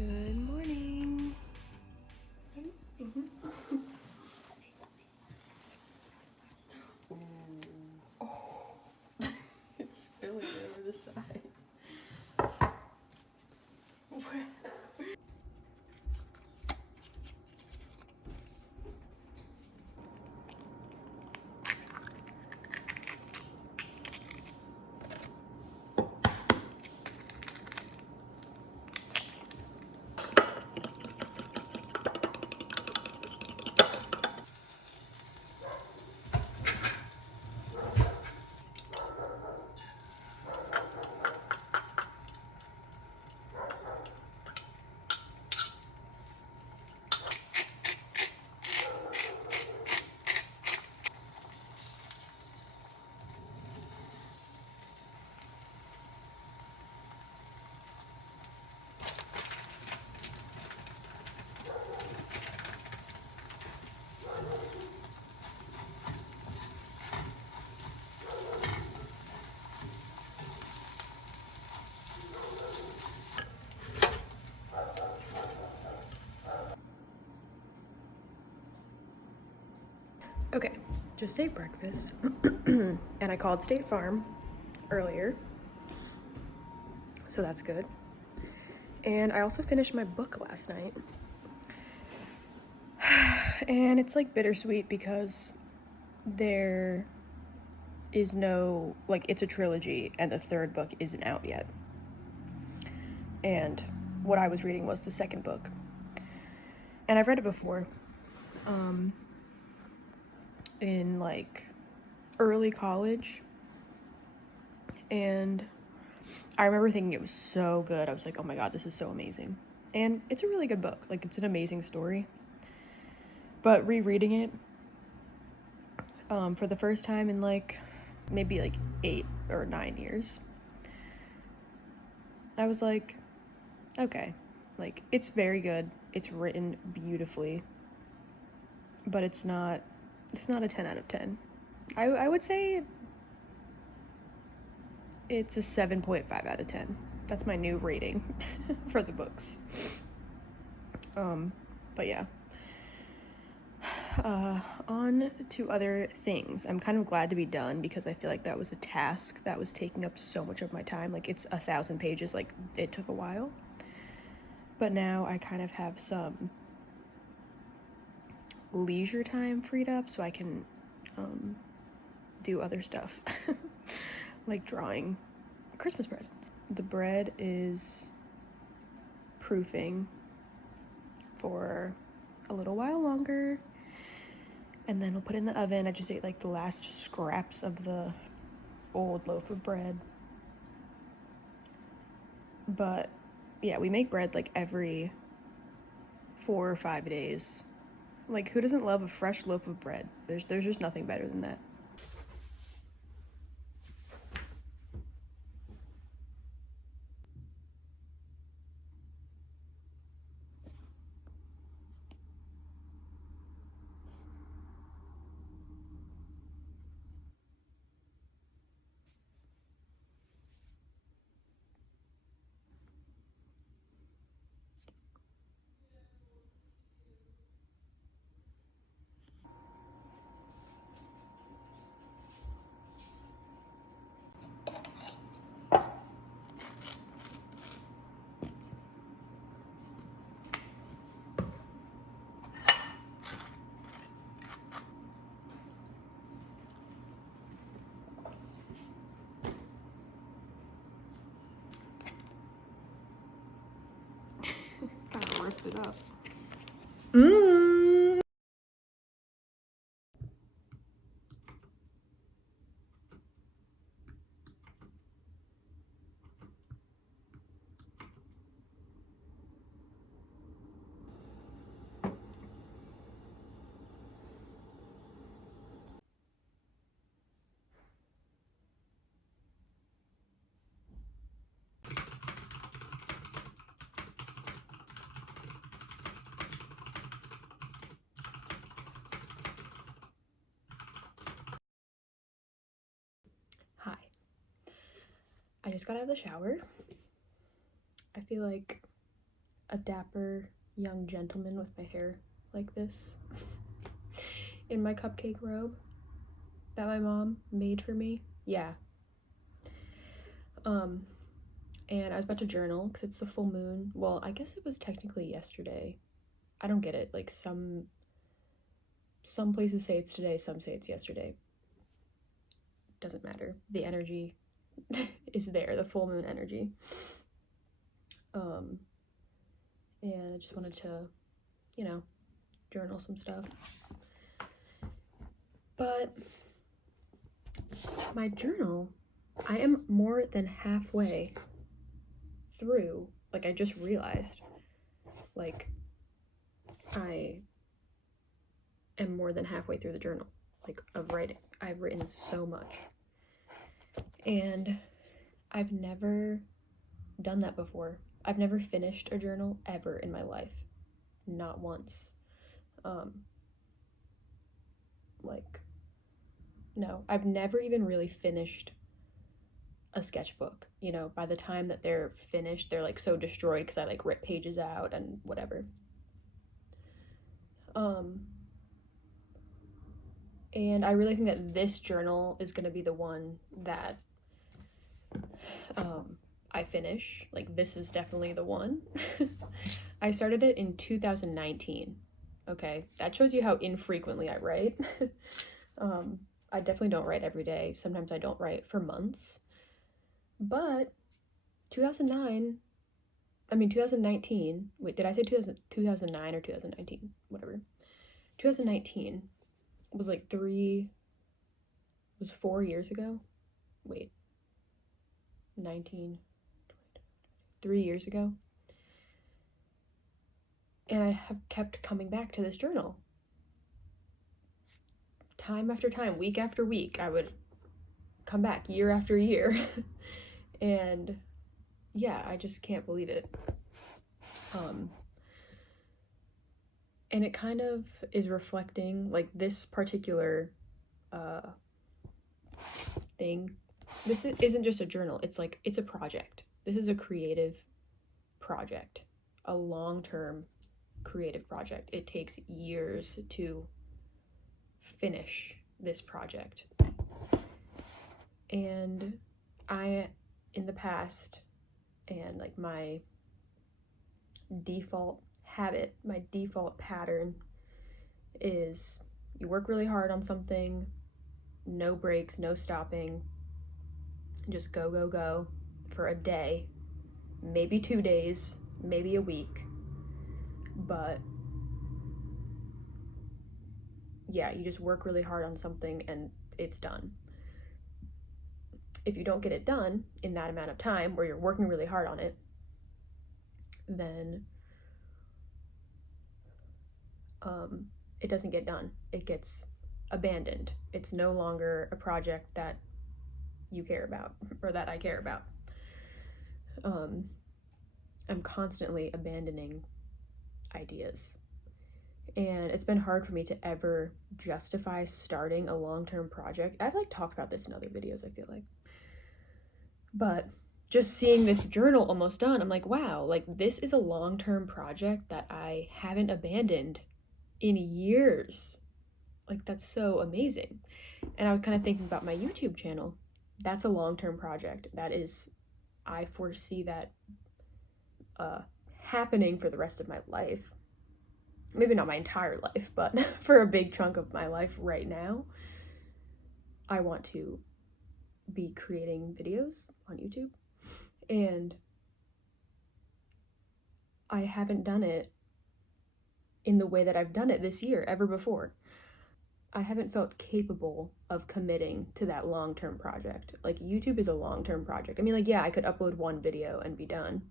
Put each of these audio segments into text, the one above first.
Good morning. Oh, it's spilling over the side. Okay, just ate breakfast and I called State Farm earlier, so that's good. And I also finished my book last night. And it's like bittersweet because there is no, like, it's a trilogy and the third book isn't out yet. And what I was reading was the second book. And I've read it before. In like early college, and I remember thinking it was so good. I was like, oh my god, this is so amazing. And it's a really good book. Like, it's an amazing story. But rereading it for the first time in like maybe like 8 or 9 years, I was like, okay, like, it's very good. It's written beautifully, but it's not a 10 out of 10. I would say it's a 7.5 out of 10. That's my new rating for the books. But yeah. On to other things. I'm kind of glad to be done because I feel like that was a task that was taking up so much of my time. Like, it's 1,000 pages, like, it took a while. But now I kind of have some leisure time freed up so I can do other stuff, like drawing Christmas presents. The bread is proofing for a little while longer, and then we'll put it in the oven. I just ate like the last scraps of the old loaf of bread. But yeah, we make bread like every 4 or 5 days. Like, who doesn't love a fresh loaf of bread? There's just nothing better than that. Kind of ripped it up. Hi. I just got out of the shower. I feel like a dapper young gentleman with my hair like this in my cupcake robe that my mom made for me. Yeah. And I was about to journal because it's the full moon. Well, I guess it was technically yesterday. I don't get it. Like some places say it's today, some say it's yesterday. Doesn't matter. The energy is there, the full moon energy. And I just wanted to, journal some stuff. But my journal, I am more than halfway through. Like, I just realized, like, I am more than halfway through the journal, like, of writing. I've written so much. And I've never done that before. I've never finished a journal ever in my life. Not once. No, I've never even really finished a sketchbook. By the time that they're finished, they're like so destroyed because I like rip pages out and whatever. And I really think that this journal is going to be the one that I finish. Like, this is definitely the one. I started it in 2019. Okay, that shows you how infrequently I write. I definitely don't write every day. Sometimes I don't write for months. But 2019, wait, did I say 2009 or 2019? Whatever. 2019 was like 4 years ago. Wait, 3 years ago. And I have kept coming back to this journal. Time after time, week after week, I would come back year after year. And yeah, I just can't believe it. And it kind of is reflecting, like, this particular thing. This isn't just a journal. It's a project. This is a creative project, a long-term creative project. It takes years to finish this project. And I, in the past, and like my default habit, my default pattern is you work really hard on something, no breaks, no stopping, just go, go, go for a day, maybe 2 days, maybe a week. But yeah, you just work really hard on something and it's done. If you don't get it done in that amount of time where you're working really hard on it, then it doesn't get done. It gets abandoned. It's no longer a project that you care about or that I care about. I'm constantly abandoning ideas. And it's been hard for me to ever justify starting a long-term project. I've like talked about this in other videos, I feel like. But just seeing this journal almost done, I'm like, wow, like this is a long-term project that I haven't abandoned in years. Like, that's so amazing. And I was kind of thinking about my YouTube channel. That's a long-term project. That is, I foresee that happening for the rest of my life. Maybe not my entire life, but for a big chunk of my life right now, I want to be creating videos on YouTube. And I haven't done it in the way that I've done it this year ever before. I haven't felt capable of committing to that long-term project. Like, YouTube is a long-term project. I mean, like, yeah, I could upload one video and be done,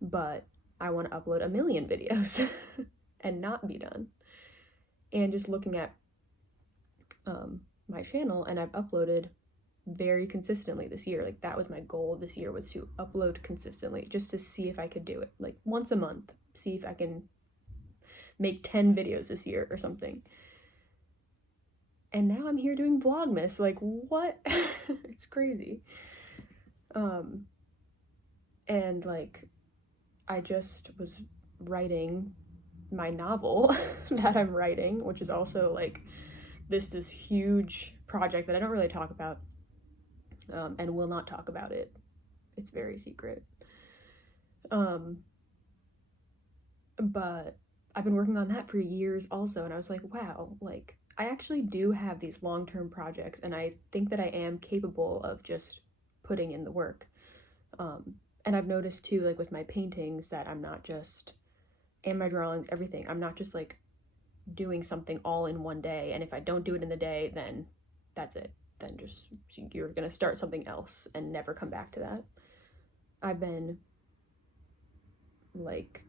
but I want to upload a million videos and not be done. And just looking at my channel, and I've uploaded very consistently this year. Like, that was my goal this year, was to upload consistently, just to see if I could do it, like once a month, see if I can make 10 videos this year or something. And now I'm here doing Vlogmas. Like, what? It's crazy. And like, I just was writing my novel that I'm writing, which is also like this huge project that I don't really talk about, and will not talk about it. It's very secret. But I've been working on that for years also, and I was like, wow, like I actually do have these long-term projects, and I think that I am capable of just putting in the work. And I've noticed too, like with my paintings, that I'm not just, and my drawings, everything, I'm not just like doing something all in one day, and if I don't do it in the day, then that's it. Then just you're gonna start something else and never come back to that. I've been like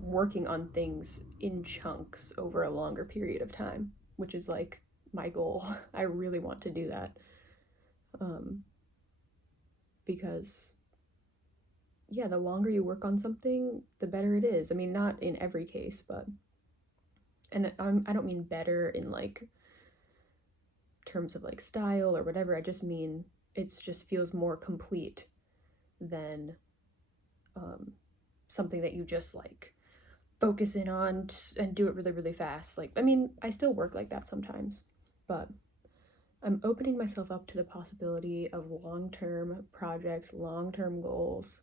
working on things in chunks over a longer period of time, which is like my goal. I really want to do that. Because yeah, the longer you work on something, the better it is. I mean, not in every case, but, and I don't mean better in like terms of like style or whatever. I just mean it's just feels more complete than something that you just like focus in on and do it really, really fast. Like, I mean, I still work like that sometimes, but I'm opening myself up to the possibility of long-term projects, long-term goals.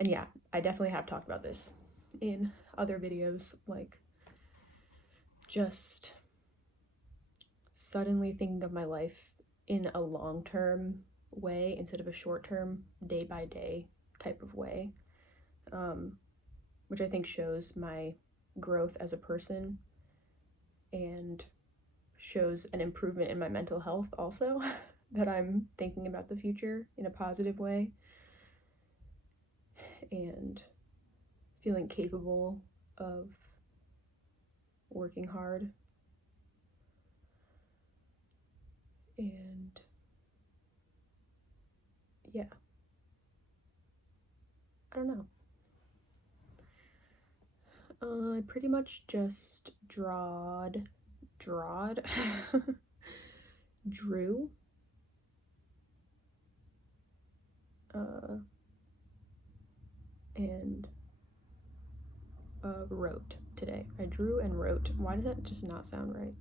And yeah, I definitely have talked about this in other videos, like just suddenly thinking of my life in a long-term way instead of a short-term, day-by-day type of way, which I think shows my growth as a person and shows an improvement in my mental health also, that I'm thinking about the future in a positive way and feeling capable of working hard. And yeah, I don't know. I pretty much just drew, and wrote today. I drew and wrote. Why does that just not sound right?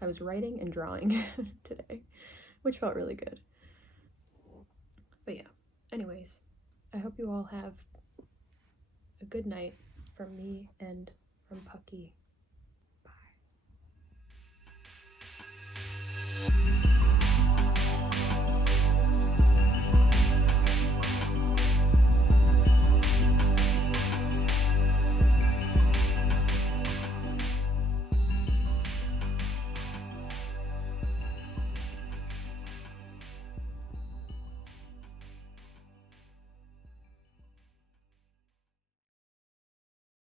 I was writing and drawing today, which felt really good. But yeah, anyways, I hope you all have a good night from me